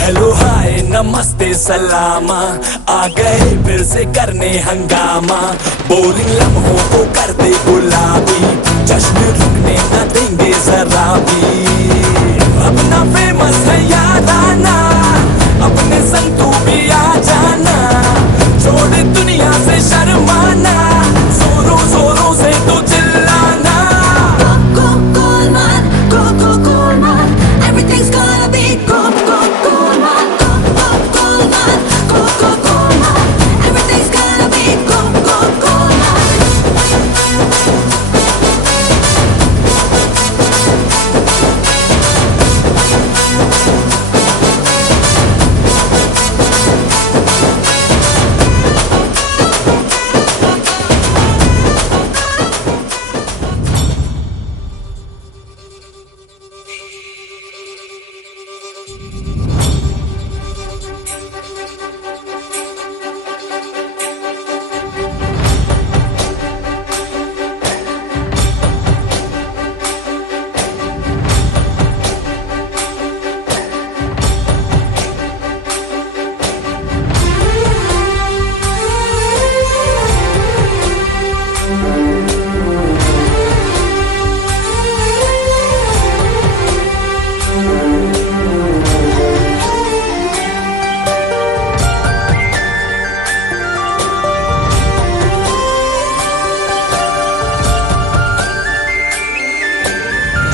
Hello hi नमस्ते सलामा आ गए फिर से करने हंगामा बोरिंग लम्हों को कर दे गुलाबी जश्न रुकने न देंगे जरा भी अपना फेमस है याराना अपने संग तू भी आ जाना छोड़ दुनिया से शर्माना जोरों जोरों से तू चिल्लाना Everything's gonna be gold, gold, gold, man. Gold, gold, gold, man. Gold, gold, gold, man. Everything's gonna be gold, gold, gold, man.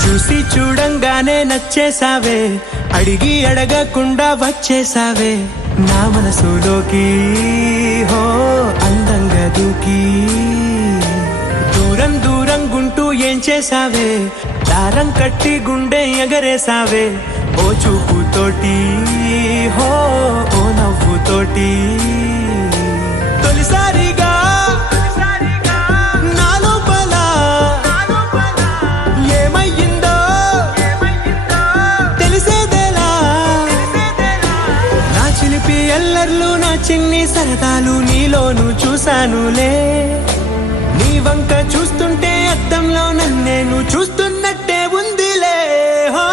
చూసి చూడంగానే నచ్చేసావే అడిగి అడగకుండా వచ్చేసావే నా మనసులోకి హో అందంగా దూకి దూరం దూరం గుంటూ ఏం చేసావే దారం కట్టి గుండె ఎగరేసావే ఓ చూపుతోటి హో ఓ నవ్వుతోటి తొలిసారిగా ఎల్లర్లు నా చిన్ని సరదాలు నీలోను చూశానులే నీ వంక చూస్తుంటే అద్దంలో నన్నేను చూస్తున్నట్టే ఉందిలే హో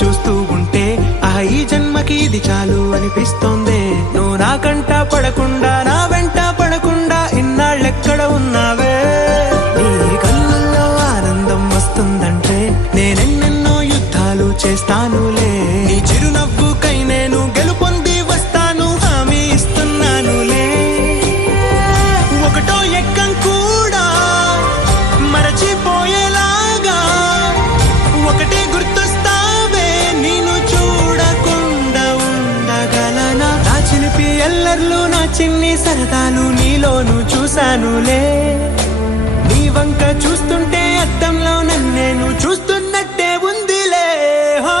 చూస్తూ ఉంటే ఈ జన్మకి ఇది చాలు అనిపిస్తోంది నువ్వు నా కంట పడకుండా నా వెంట పడకుండా ఇన్నాళ్ళెక్కడ ఉన్నావే నీ కళ్ళల్లో ఆనందం వస్తుందంటే నేనెన్నెన్నో యుద్ధాలు చేస్తానులే నీ చిరునవ్వుకై నేను గెలుపొంది వస్తాను హామీ ఇస్తున్నానులే ఒకటో ఎక్కం కూడా మరచిపోయేలాగా ఒకటే గుర్తు ఎల్లర్లు నా చిన్ని సరదాలు నీలోను చూశానులే నీ వంక చూస్తుంటే అద్దంలో నన్నేను చూస్తున్నట్టే ఉందిలే హో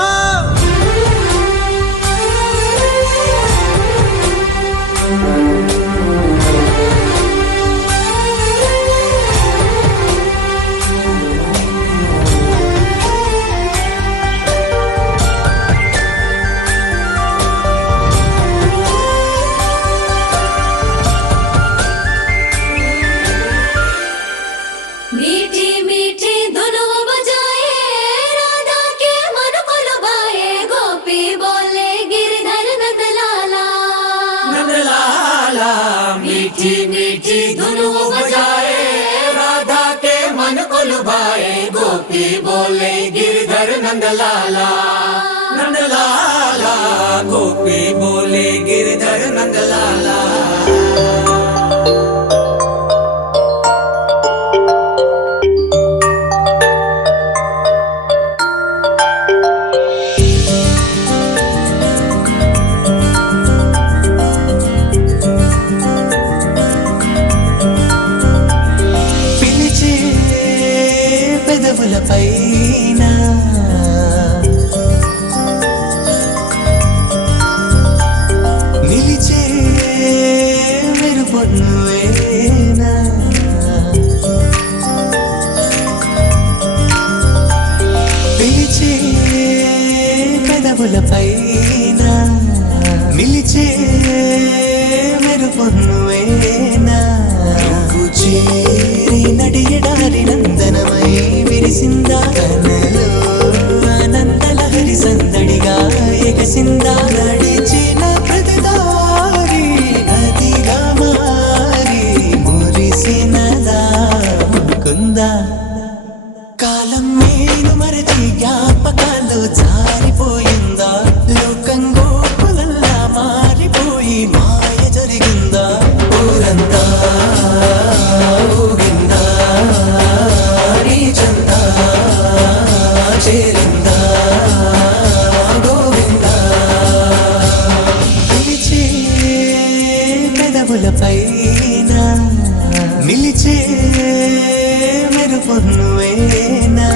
मीठी मीठी धुन वो बजाए, राधा के मन को लुभाए। गोपी बोले गिरधर नंदलाला, नंदलाला गोपी बोले गिरधर नंदलाला। పిలిచే పెదవుల పైన నిలిచే మెరుపు నువ్వేనా, పిలిచే పెదవుల పైన నిలిచే మెరుపు నువ్వేనా, నువ్వు చేరి నడియడారి నందనమై విరిసిందా కనలో ఆనందలహరి సందడిగా ఎగసిందా, నడిచిన ప్రతిదారి నదిగా మారి మురిసినదా ముకుందా, కాలం నేను మరచి జ్ఞాపకాల్లో జారిపోయిందా, లోకం గోపులల్లా మారిపోయి మాయ జరిగిందా, ఊరంతా ఊగిందా నీ చందా చేరిందా గోవిందా, పిలిచే పెదవుల పైన నిలిచే మెరుపు నువ్వేనా.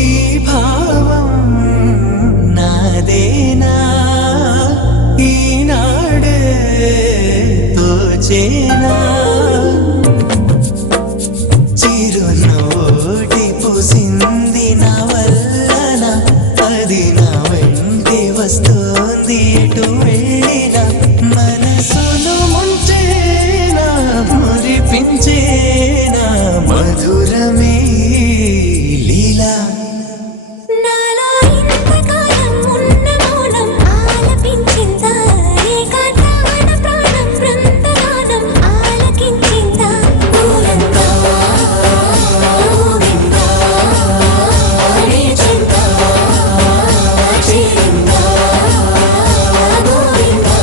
ఈ భావం నాదేనా, ఈనాడే తోచేనా, చిరునోటి పూసింది నా వల్లన, అది నా వెంటే వస్తోంది ఎటు వెళ్ళినా, మనసును ముంచేనా మురిపించేనా మధురమే లీలా, నాలో ఇంతకాలం ఉన్న మౌనం ఆలపించిందా, ఏకాంతాన ప్రాణం బృందగానం ఆలకించిందా, ఊరంతా ఊగిందా నీ చెంతా చేరిందా గోవిందా,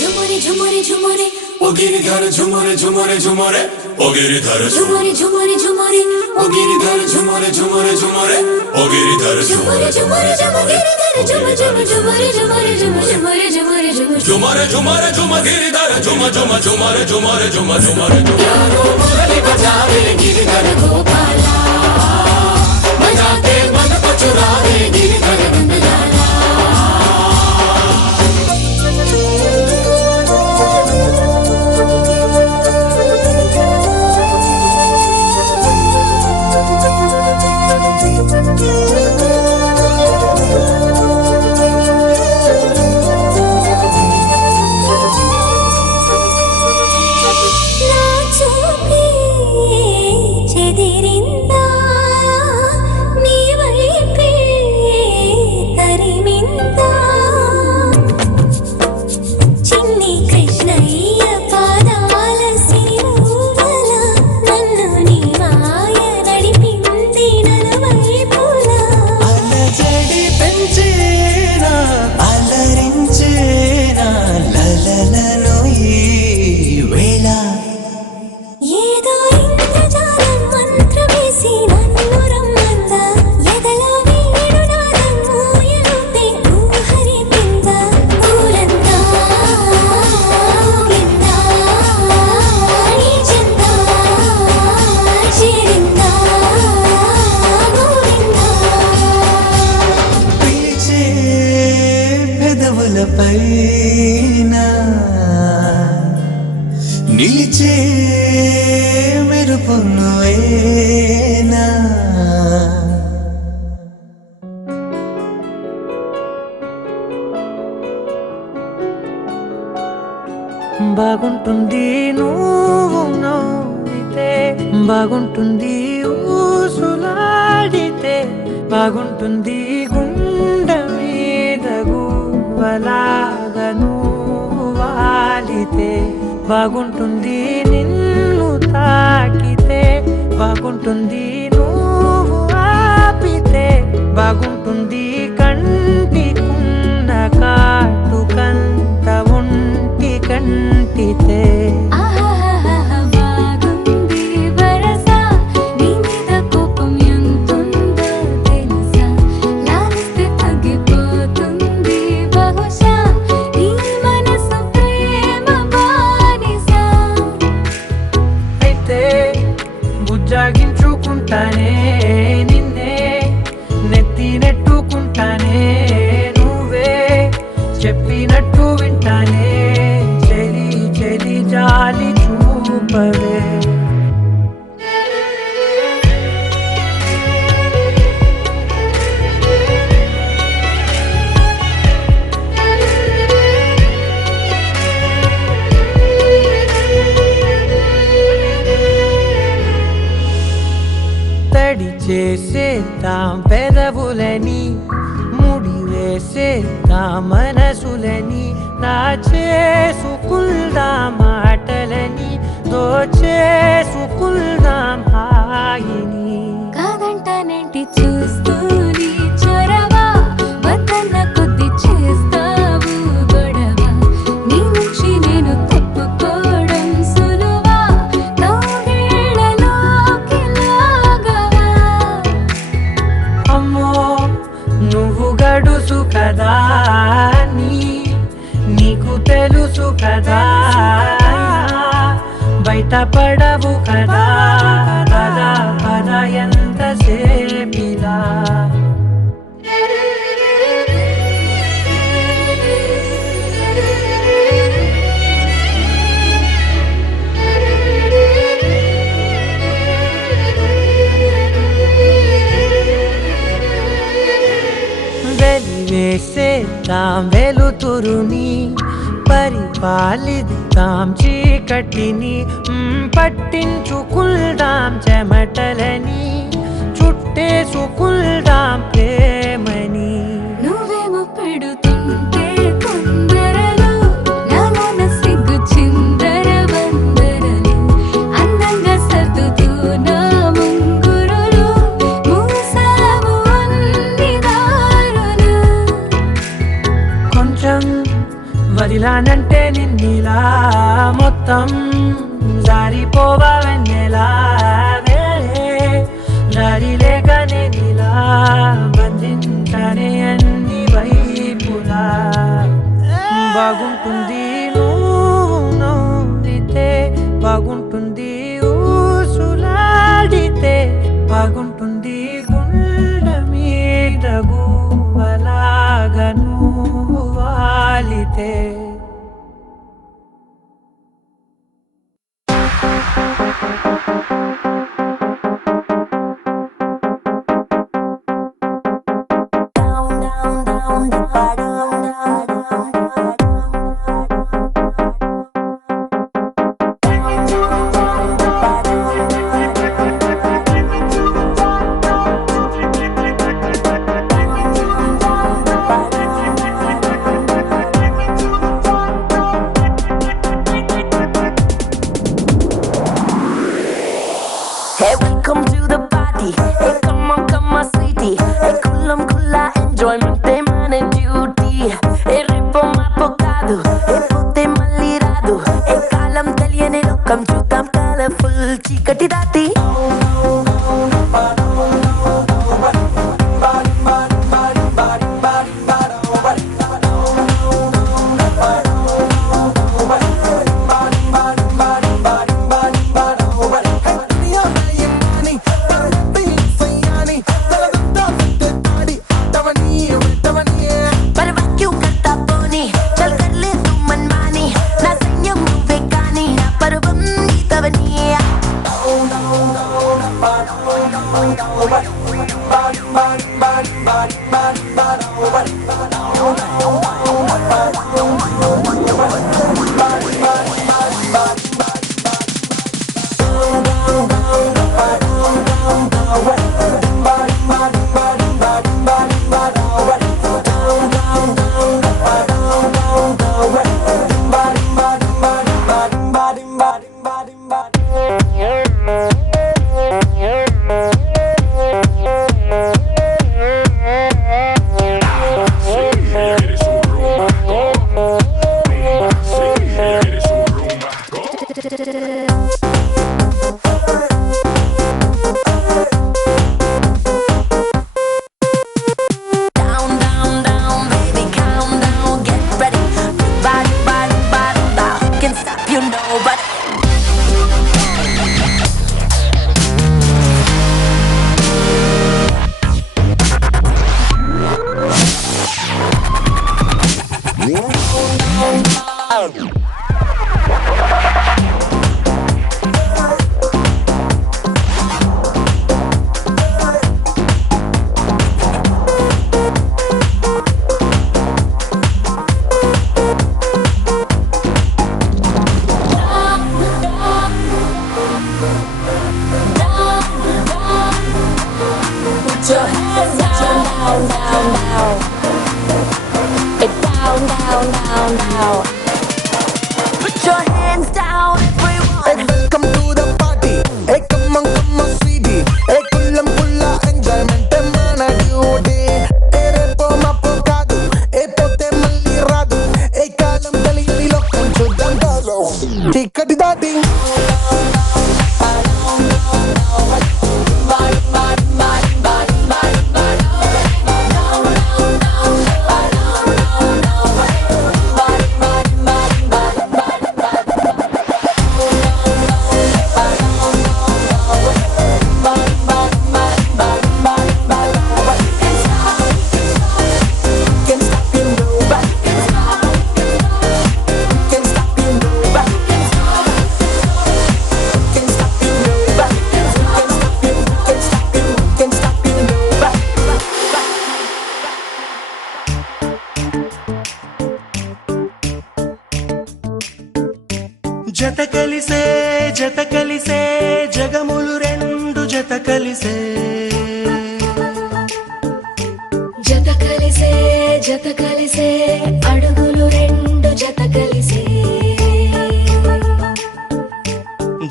ఝుమురి ఝుమురి ఝుమురి ओ गिरधर झुमरे झुमरे झुमरे, ओ गिरधर ఝుమురి ఝుమురి ఝుమురి ओ गिरधर झुमरे झुमरे झुमरे, ओ गिरधर ఝుమురి ఝుమురి ఝుమురి ఝుమురి ఝుమురి ఝుమురి ఝుమురి ఝుమురి ఝుమురి झुमरे झुमरे झुम गिरधर झुम झुम झुमरे झुमरे झुम झुमरे झुम। मुरली बजावे गिरधर गोपाला, बजा के मन को चुरावे गिरधर नंदलाला। నా చూపే చెదిరింది బాగుంటుంది నువ్వు నవ్వితే బాగుంటుంది ఊసులాడితే బాగుంటుంది గుండె మీద గువ్వలాగా నువ్వు వాలితే బాగుంటుంది నిన్ను తాకితే బాగుంటుంది నువ్వు ఆపితే బాగుంటుంది కంటికున్న కాటుకంత ఒంటి కంటితే బాగుంది వరస నీ మీద కోపం ఎంతుందో తెలుసా లాలిస్తే తగ్గిపోతుంది బహుశా నీ మనసు ప్రేమ బానిస అయితే బుజ్జాగించుకుంటానే నిన్నే నెత్తి నెట్టుకుంటానే నువ్వే చెప్పినట్టు వింటానే చెలి చెలి జాలి చూపవే తడి చేసేద్దాం పెదవులని ముడి వేసేద్దాం మనసులని నా చేసుకుందాం మాటలని దోచేసుకుందాం హాయిని కాదంటానేంటి చూస్తూని చొరవ వద్దన్న కొద్ది చేస్తావు గొడవ నీ నుంచి నేను తప్పుకోవడం సులువా నవ్వేళ్ళలోకి లాగవా అమ్మో నువ్వు గడుసు కదా నీకు తెలుసు కదా బయట పడవు కదా పద పద ఎంతసేపిలా వెలివేసేద్దాం వెలుతురుని పరిపాలిద్దాం చీకటిని పట్టించుకుందాం చెమటలని చుట్టేసుకుందాం ప్రేమని నువ్వేమో పెడుతుంటే కొందరలు నాలోన సిగ్గు చిందర వందరలు అందంగా సర్దుతూ నా ముంగురులు మూసావు అన్ని దారులు కొంచెం వదిలానంటే నిన్నిలా మొత్తం జారిపోవా వెన్నెలా వేరే దారి లేక నేనిలా బంధించనే అన్ని వైపులా బాగుంటుంది నువ్వు నవ్వితే బాగుంటుంది ఊసులాడితే బాగుంటుంది గుండె మీద గువ్వలాగా నువ్వు వాలితే Hey, welcome to the party. Hey, come on, sweetie. Hey, kulla enjoyment, they man duty. Hey, ripo mapokadu. Hey, putte malliradu. Hey, kalam teliyane lokam chudam colorful chikati dati. Put your hands down, down, down. Down, down, down, down. Put your hands down, everyone. Welcome to the party. Hey, come on, sweetie. Hey, kullam kulla enjoyment mana duty. Hey, repo mapo kaadu. Hey, pote malli raadu. Hey, kalam daliyali lokam chuddam dalo. Tikkati daati. జత కలిసే జగములు రెండు జత కలిసే జత కలిసే అడుగులు రెండు జత కలిసే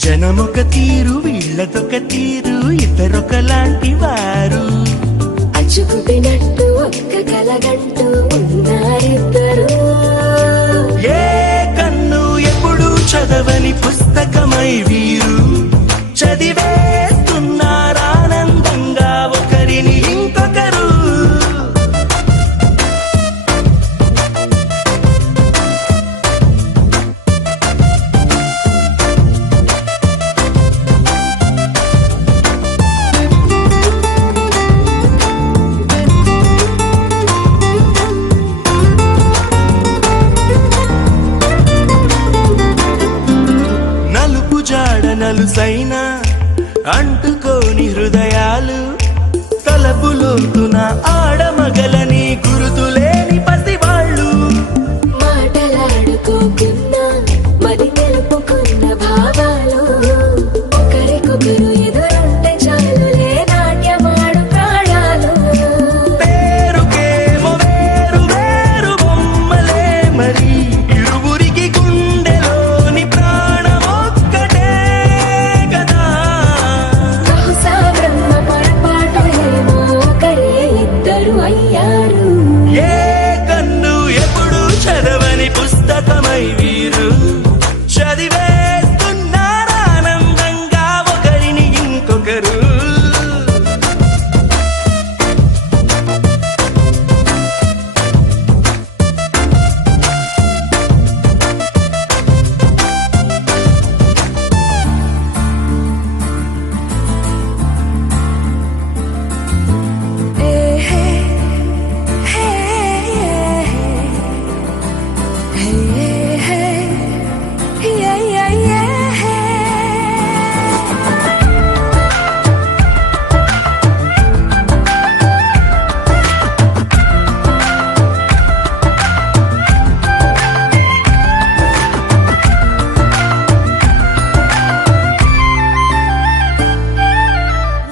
జనమొక తీరు వీళ్ళదొక తీరు ఇద్దరొకలాంటి వారు అచ్చుకుతినట్టు ఒక్క కలగంటూ ఉన్నారిద్దరు ఏ కన్ను ఎప్పుడు చదవని పుస్తకమై వీరు చదివేస్తున్నారానందంగా ఒకరిని ఇంకొకరు నలుసైన అంటుకోని హృదయాలు తలపులోతున ఆడమగలని గురుతులేని పసివాళ్ళు మాటలాడుకోకున్నా మరి తెలుపుకున్న భావాలు ఒకరికొకరు ఎదురుంటే చాలులే నాట్యమాడు ప్రాణాలు పేరుకేమో వేరు వేరు బొమ్మలే మరి ఇరువురికి గుండెలోని ప్రాణమొక్కటే కదా బహుశా బ్రహ్మ పొరపాటు ఏమో ఒకరే ఇద్దరు అయ్యారు ఏ కన్ను ఎప్పుడు చదవని పుస్తకమై వీరు చదివేస్తున్నారానందంగా ఒకరిని ఇంకొకరు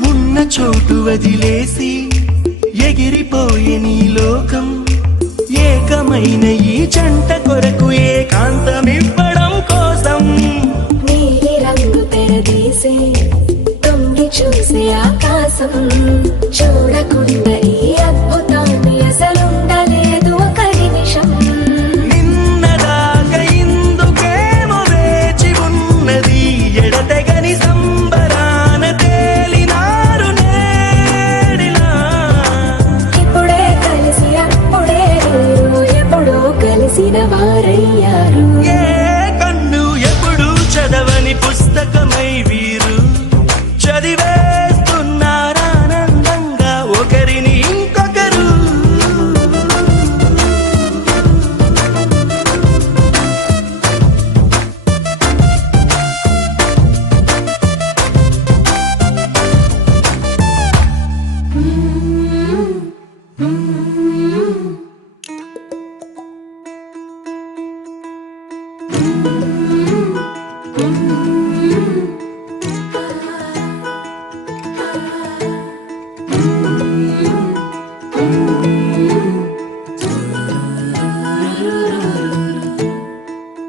ఉన్న చోటు వదిలేసి ఎగిరిపోయే నీ లోకం ఏకమైన ఈ జంట కొరకు ఏకాంతమివ్వడం కోసం నీలి రంగు తెరదీసే తొంగి చూసే ఆకాశం చూడకుండా ఈ అద్భుతాన్ని అసలుండలేదు ఒక నిమిషం నిన్నదాకా ఇందుకేమో వేచి ఉన్నది ఎడతెగని సంబరాన తేలినారు నేడిలా ఇప్పుడే కలిసి అప్పుడే మీరు ఎప్పుడో కలిసిన వారయ్యారు ఏ కన్ను ఎప్పుడు చదవని పుస్తకమై వీరు చదివేస్తున్నారానందంగా ఒకరిని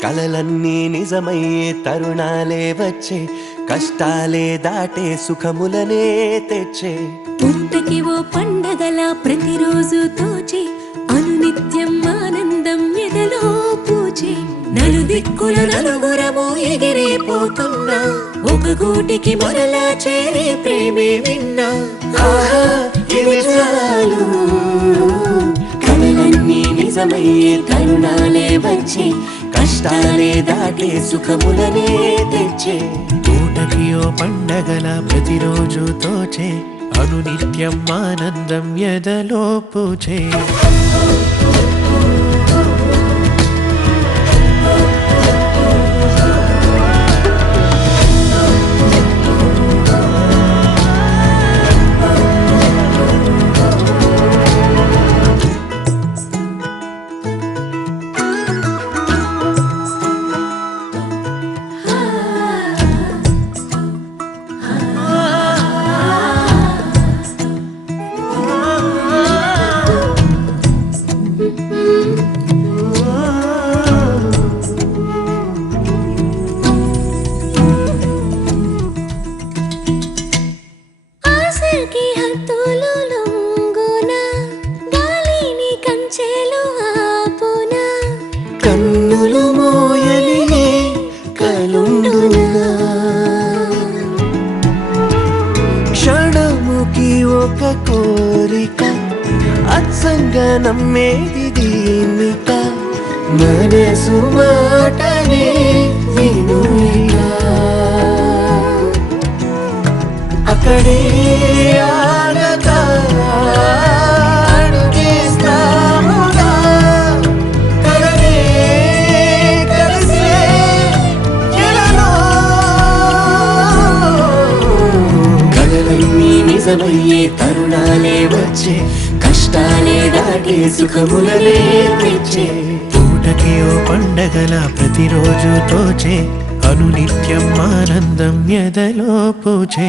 కలలన్నీ నిజమయ్యే తరుణాలే వచ్చే కష్టాలే దాటే సుఖములనే తెచ్చే పుట్టకి ఓ పండగల ప్రతిరోజు తోచే అనునిత్యం ఆనందం ఎదలో పూచే నలుదిక్కుల నలుగురము ఎగిరిపోతున్నా ఒక గూటికి మొదలా చేరే ప్రేమే విన్నా ఆహా, ఇవి చాలు. కలలన్నీ నిజమయ్యే తరుణాలే వచ్చే కష్టాలే దాటే సుఖములనే తెచ్చే పూటకి ఓ పండగల ప్రతిరోజు తోచే అనునిత్యం ఆనందం ఎదలో పూచే ఆశకి హద్దులు లొంగున గాలిని కంచెలు ఆపునా కన్నులు మోయని కలుండునా క్షణముకి ఒక కోరిక అత్సంగా నమ్మేది దీనిక మనసు మాటనే వినుగా అక్కడే ఆగగా అడుగేస్తాముగా కలనే కలిసే ఎలలో కలలన్నీ నిజమయ్యే తరుణాలే వచ్చే కష్టాలే దాటే సుఖములనే తెచ్చే పూటకి ఓ పండగల ప్రతిరోజు తోచే అనునిత్యం ఆనందం ఎదలో పూచే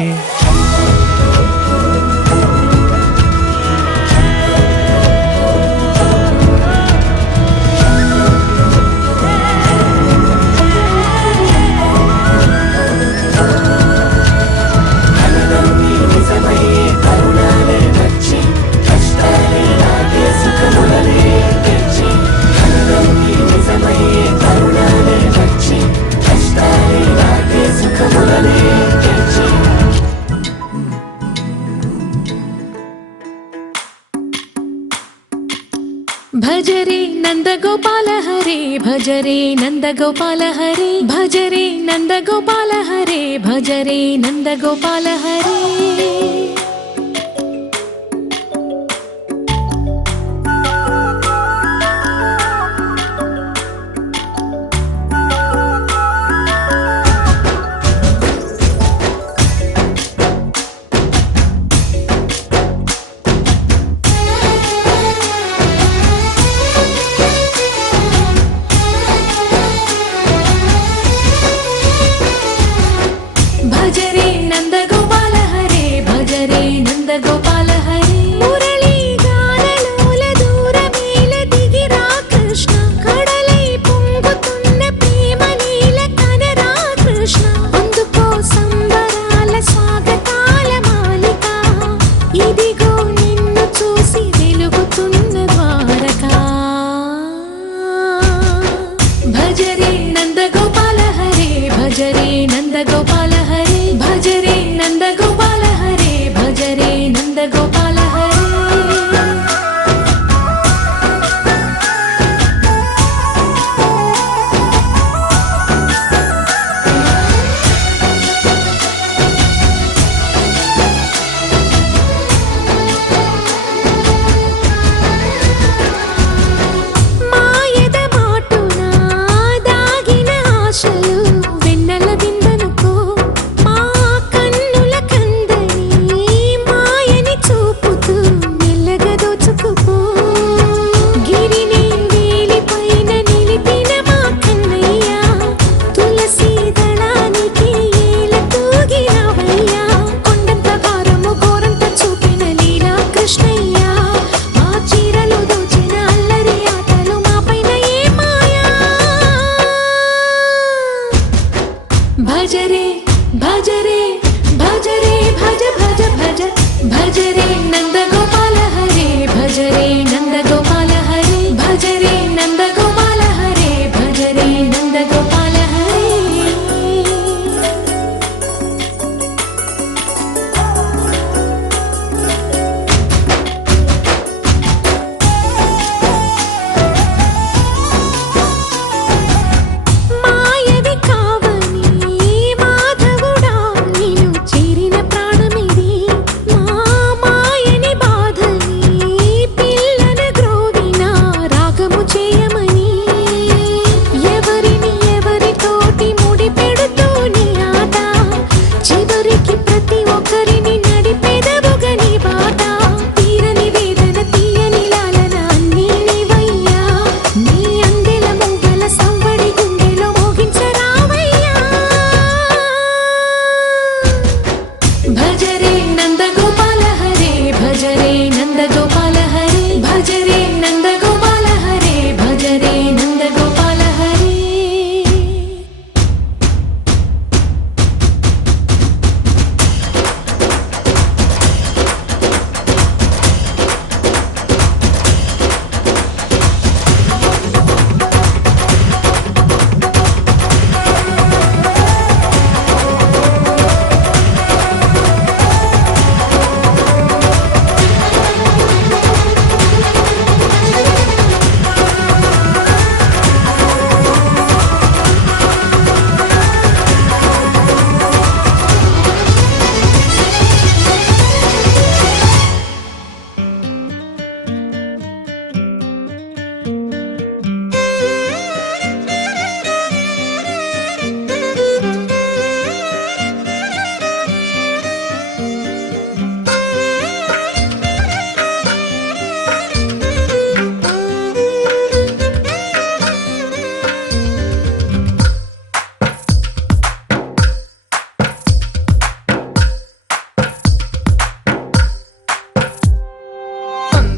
భజరే నందగోపాల హరే భజరే నందగోపాల హరే భజరే నందగోపాల హరే భజరే నందగోపాల హరే భజరే నందగోపాల హరే భజరే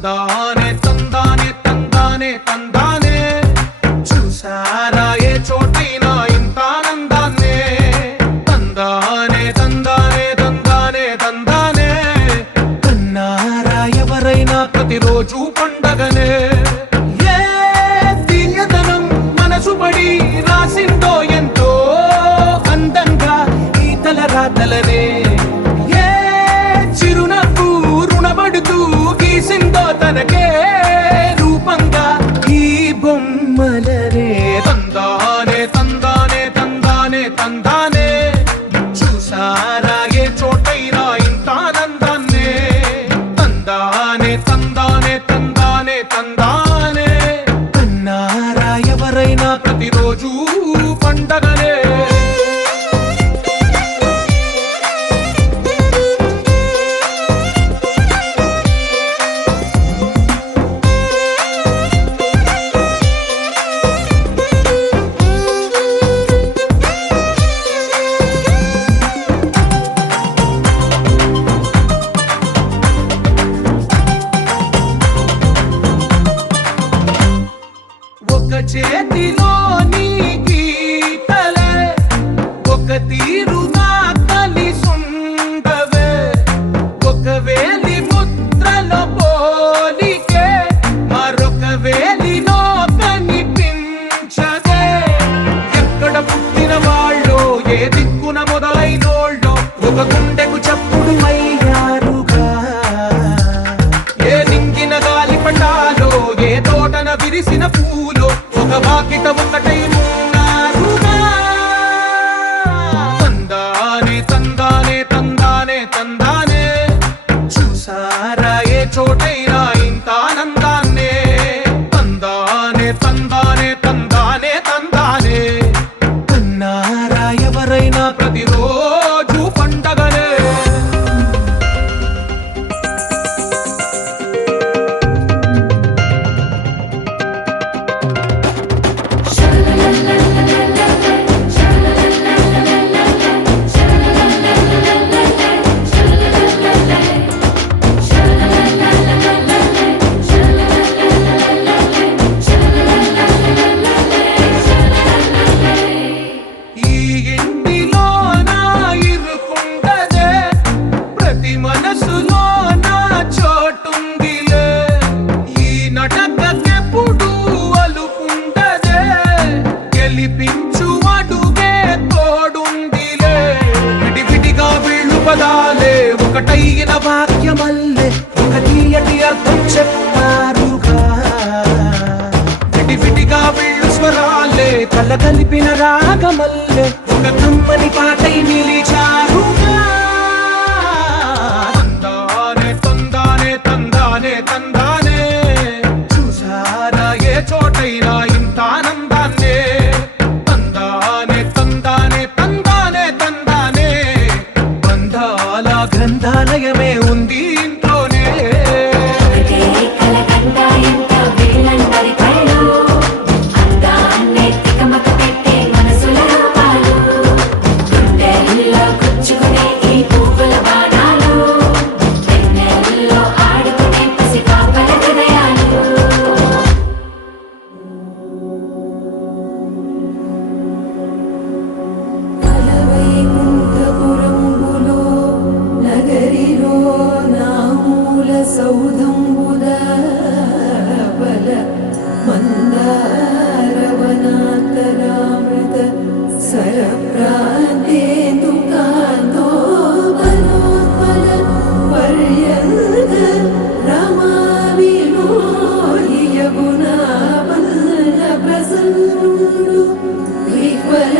తందానే తందానే తందానే తందానే చూసారా ఏ చోటైనా ఇంత ఆనందాన్నే తందానే తందానే తందానే తందానే కన్నారా ఎవరైనా ప్రతిరోజు పండగనే ఏ తీయదనం మనసు పడి రాసిందో ఎంతో అందంగా ఈ తలరాతలనే ఏ చిరునవ్వు రుణపడుతూ గీసిందో తనకే రూపంగా ఈ బొమ్మలనే తందానే తందానే తందానే తందానే చూసారా ఏ చోటైనా ఇంత ఆనందాన్నే తందానే తందానే తందానే తందానే కన్నారా ఎవరైనా ప్రతిరోజు పండగనే ఒక చేతిలోని గీతలే ఒక తీరుగా కలిసుండవే ఒక వేలి ముద్రలో పోలికే మరొక వేలిలో కనిపించదే ఎక్కడ పుట్టిన వాళ్ళో ఏ దిక్కున మొదలైనోళ్ళో ఒక గుండెకు చప్పుడు అయ్యారుగా ఏ నింగిన గాలి పటాలో ఏ తోటన విరిసిన పూలో ఒక వాకిట ఒకటై ఉన్నారుగా తందానే తందానే తందానే తందానే చూసారా ఏ చోటైనా ఇంత ఆనందాన్నే తందానే తందానే తందానే తందానే కన్నారా ఎవరైనా ప్రతిరోజు పండగనే ఈ ఇంటిలో నా ఇరుకుండదే ప్రతి మనసులో నా చోటుందిలే ఈ నటకెప్పుడు అలుకుండదే గెలిపించు అడుగే తోడుందిలే విడివిడిగా వీళ్ళు పదాలే ఒకటైన వాక్యమల్లే ఒక తీయటి అర్థం చెప్పారుగా విడివిడిగా వీళ్ళు స్వరాలే కల కలిపిన రాగమల్లే ఒక కమ్మని పాటై నిలిచారుగా తందానే తందానే తందానే తందానే చూసారా ఏ చోటైనా ఇంత ఆనందాన్నే తందానే తందానే తందానే తందానే బంధాల గ్రంథాలయమే ఉంది ఇంట్లోనే ఒకటే కలకండ ఎంత వీళ్ళందరి కళ్ళు అందాన్నే తికమక పెట్టే మనసుల రూపాలు గుండెల్లో గుచ్చుకునే ఈ పువ్వుల బాణాలు వెన్నెల్లో ఆడుకునే పసిపాపల హృదయాలు కలవైకుంఠపురంబులో నగరిలో నామూల సౌధంబుద బల మందారవనాంతరామృత సరప్రాంతేందుకాంతో బలోత్పల పర్యంత రమావిలోహి యమునా వల్లభ ప్రసన్నుడు విహ్వలనాగేంద్రము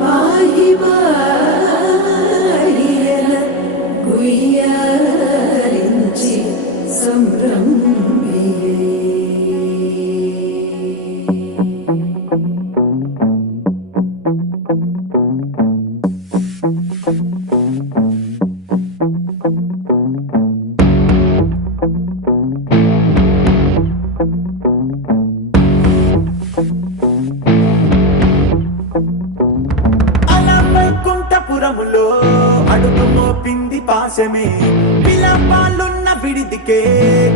పాహి పాహియన గుయ్యారించి సంభ్రమియే వైకుంఠపురములో అడుగు మోపింది పాశమే విలాపాలున్న విడిదికే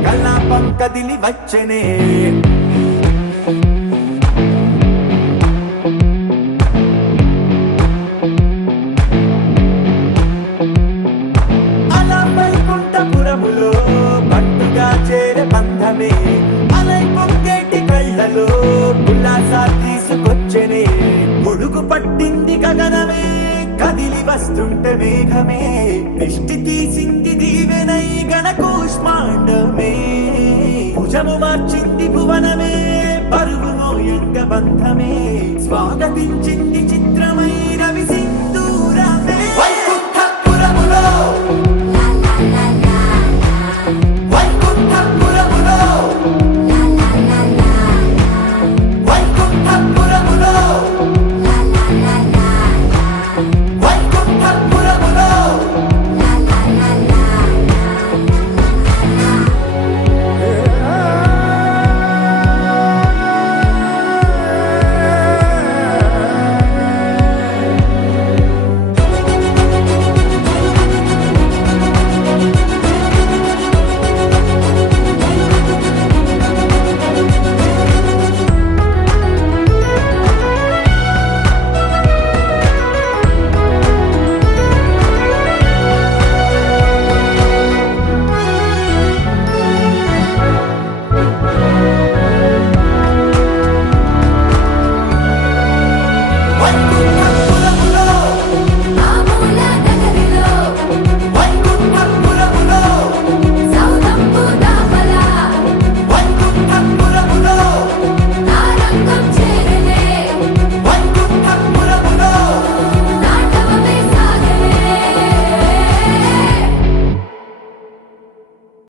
కలాపం కదిలి వచ్చనే అలా వైకుంఠపురములో పట్టుగా చేరే బంధమే అలై పొంగేటి కళ్ళలో ఉల్లాసా తీసుకొచ్చనే పొడుగు పట్టింది గగనమే కదిలి వస్తుంటే మేఘమే దృష్టి తీసింది దీవెనై గణకూష్మాండమే భుజము మార్చింది భువనమే బరువు మోయంగ బంధమే స్వాగతించింది చిత్త